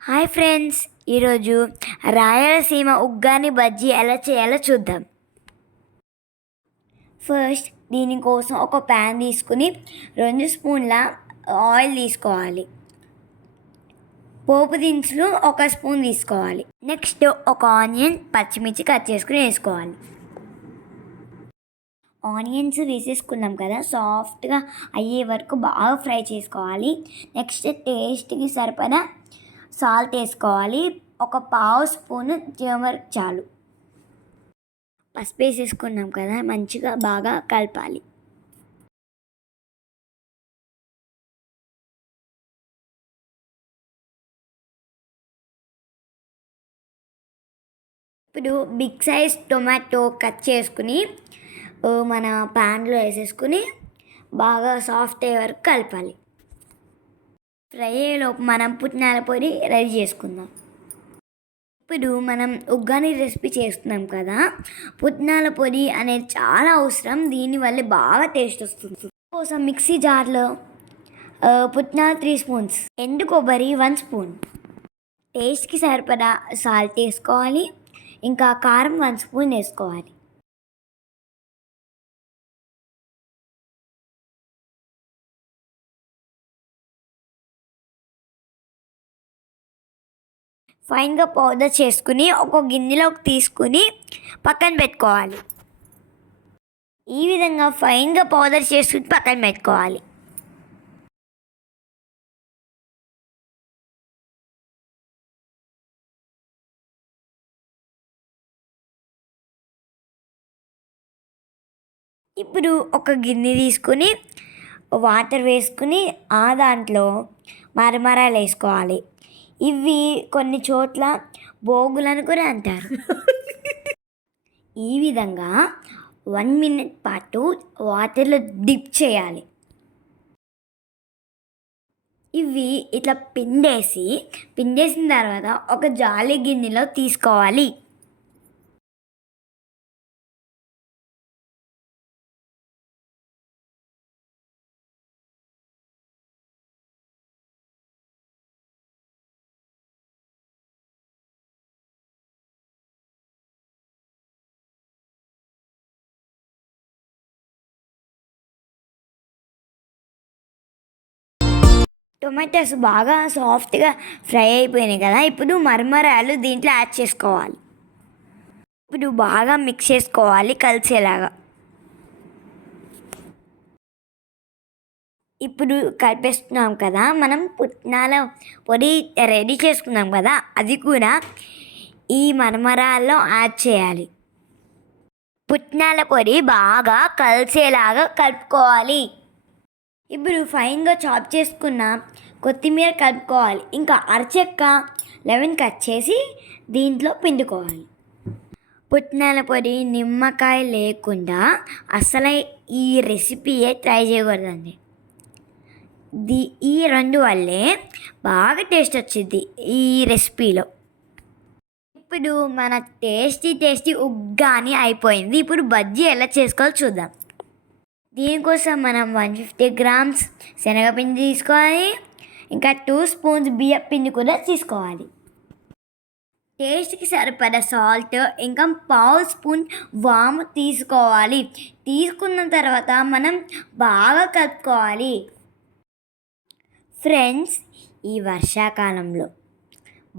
Hi friends, ఈరోజు రాయలసీమ ఉగ్గాని బజ్జీ ఎలా చేయాలో చూద్దాం. ఫస్ట్ దీనికోసం ఒక ప్యాన్ తీసుకుని 2 స్పూన్ల ఆయిల్ తీసుకోవాలి. పోపు దినుసులు 1 స్పూన్ తీసుకోవాలి. నెక్స్ట్ ఒక ఆనియన్, పచ్చిమిర్చి కట్ చేసుకుని వేసుకోవాలి. ఆనియన్స్ వేసేసుకున్నాం కదా, సాఫ్ట్గా అయ్యే వరకు బాగా ఫ్రై చేసుకోవాలి. నెక్స్ట్ టేస్ట్కి సరిపడా సాల్ట్ వేసుకోవాలి. ఒక పావు స్పూను టర్మరిక్ చాలు. పసుపు వేసేసుకున్నాం కదా, మంచిగా బాగా కలపాలి. ఇప్పుడు బిగ్ సైజ్ టొమాటో కట్ చేసుకుని మన ప్యాన్లో వేసేసుకుని బాగా సాఫ్ట్ అయ్యే వరకు కలపాలి. ఫ్రై అయ్యేలోపు మనం పుట్నాల పొడి రెడీ చేసుకుందాం. ఇప్పుడు మనం ఉగ్గాని రెసిపీ చేస్తున్నాం కదా, పుట్నాల పొడి అనేది చాలా అవసరం. దీనివల్ల బాగా టేస్ట్ వస్తుంది. కోసం మిక్సీ జార్లో పుట్నాలు 3 స్పూన్స్, ఎండు కొబ్బరి 1 స్పూన్, టేస్ట్కి సరిపడా సాల్ట్ వేసుకోవాలి. ఇంకా కారం 1 స్పూన్ వేసుకోవాలి. ఫైన్గా పౌడర్ చేసుకుని ఒక గిన్నెలోకి తీసుకుని పక్కన పెట్టుకోవాలి. ఈ విధంగా ఫైన్గా పౌడర్ చేసుకుని పక్కన పెట్టుకోవాలి. ఇప్పుడు ఒక గిన్నె తీసుకుని వాటర్ వేసుకుని ఆ దాంట్లో మరమరాలు వేసుకోవాలి. ఇవి కొన్ని చోట్ల బోగులను కూడా అంటారు. ఈ విధంగా 1 మినిట్ పాటు వాటర్లో డిప్ చేయాలి. ఇవి ఇట్లా పిండేసిన తర్వాత ఒక జాలి గిన్నెలో తీసుకోవాలి. టొమాటోస్ బాగా సాఫ్ట్గా ఫ్రై అయిపోయినాయి కదా, ఇప్పుడు మరమరాలు దీంట్లో యాడ్ చేసుకోవాలి. ఇప్పుడు బాగా మిక్స్ చేసుకోవాలి కలిసేలాగా. ఇప్పుడు కలిపేస్తున్నాం కదా, మనం పుట్నాల పొడి రెడీ చేసుకున్నాం కదా, అది కూడా ఈ మరమరాల్లో యాడ్ చేయాలి. పుట్నాల పొడి బాగా కలిసేలాగా కలుపుకోవాలి. ఇప్పుడు ఫైన్గా చాప్ చేసుకున్న కొత్తిమీర కలుపుకోవాలి. ఇంకా అరచెక్క లెమన్ కట్ చేసి దీంట్లో పిండుకోవాలి. పుట్నాల పొడి నిమ్మకాయ లేకుండా అసలు ఈ రెసిపీయే ట్రై చేయకూడదండి. ఈ 2 వల్లే బాగా టేస్ట్ వచ్చింది ఈ రెసిపీలో. ఇప్పుడు మన టేస్టీ ఉగ్గాని అయిపోయింది. ఇప్పుడు బజ్జీ ఎలా చేసుకోవాలో చూద్దాం. దీనికోసం మనం 150 గ్రామ్స్ శనగపిండి తీసుకోవాలి. ఇంకా 2 స్పూన్స్ బియ్యం పిండి కూడా తీసుకోవాలి. టేస్ట్కి సరిపడా సాల్ట్, ఇంకా పావు స్పూన్ వాము తీసుకోవాలి. తీసుకున్న తర్వాత మనం బాగా కలుపుకోవాలి. ఫ్రెండ్స్, ఈ వర్షాకాలంలో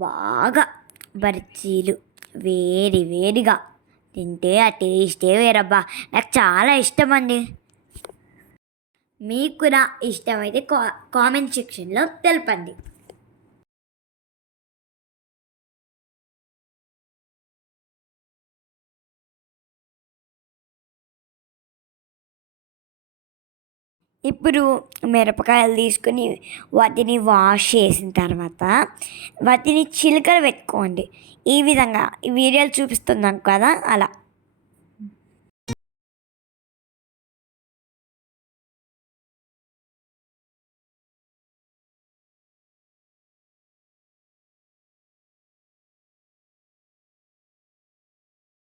బాగా బజ్జీలు వేడిగా తింటే ఆ టేస్టే వేరబ్బా. నాకు చాలా ఇష్టం అండి. మీకు కూడా ఇష్టమైతే కామెంట్ సెక్షన్లో తెలపండి. ఇప్పుడు మిరపకాయలు తీసుకుని వాటిని వాష్ చేసిన తర్వాత వాటిని చిలకలు పెట్టుకోండి. ఈ విధంగా ఈ వీడియోలు చూపిస్తున్నాను కదా, అలా.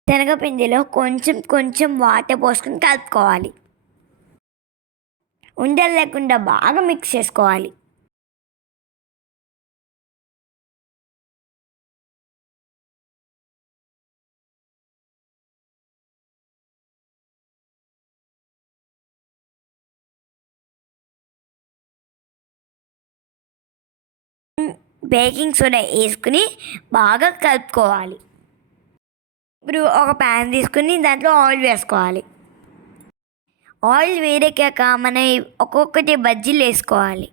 శనగపిండిలో కొంచెం వాటర్ పోసుకొని కలుపుకోవాలి. ఉండలు లేకుండా బాగా మిక్స్ చేసుకోవాలి. బేకింగ్ సోడా వేసుకుని బాగా కలుపుకోవాలి. ఇప్పుడు ఒక ప్యాన్ తీసుకుని దాంట్లో ఆయిల్ వేసుకోవాలి. ఆయిల్ వేడెక్కాక మనం ఒక్కొక్కటి బజ్జీలు వేసుకోవాలి.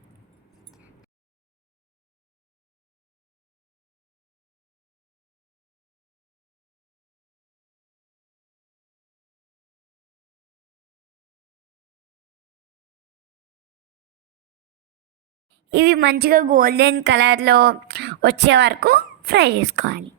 ఇవి మంచిగా గోల్డెన్ కలర్లో వచ్చే వరకు ఫ్రై చేసుకోవాలి.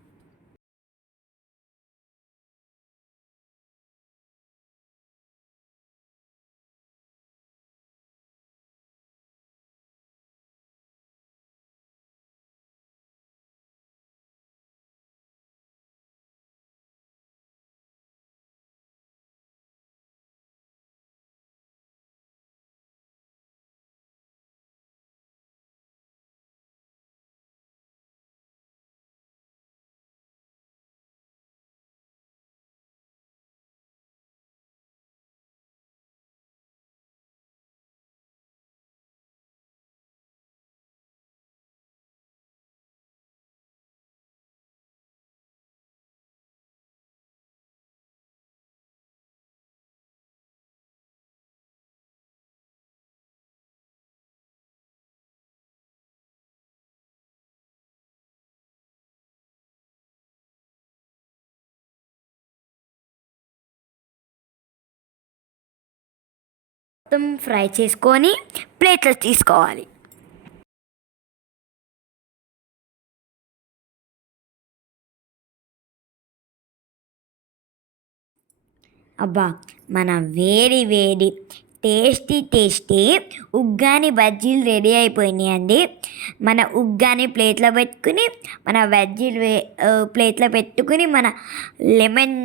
మొత్తం ఫ్రై చేసుకొని ప్లేట్లో తీసుకోవాలి. అబ్బా, మన వేడి వేడి టేస్టీ ఉగ్గాని బజ్జీలు రెడీ అయిపోయినాయండి. మన ఉగ్గాని ప్లేట్లో పెట్టుకుని మన బజ్జీలు ప్లేట్లో పెట్టుకుని మన లెమన్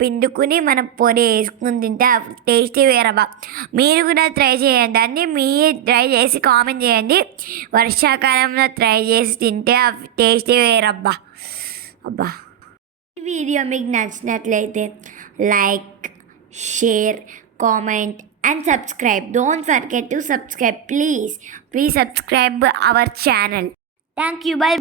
పిండుకుని మన పొడి వేసుకుని తింటే ఆ టేస్టీ వేరబ్బా. మీరు కూడా ట్రై చేయండి అండి. మీరు ట్రై చేసి కామెంట్ చేయండి. వర్షాకాలంలో ట్రై చేసి తింటే ఆ టేస్టీ వేరబ్బా. అబ్బా, ఈ వీడియో మీకు నచ్చినట్లయితే like, share, comment and subscribe. Don't forget to subscribe, please. Please subscribe our channel. Thank you. Bye bye.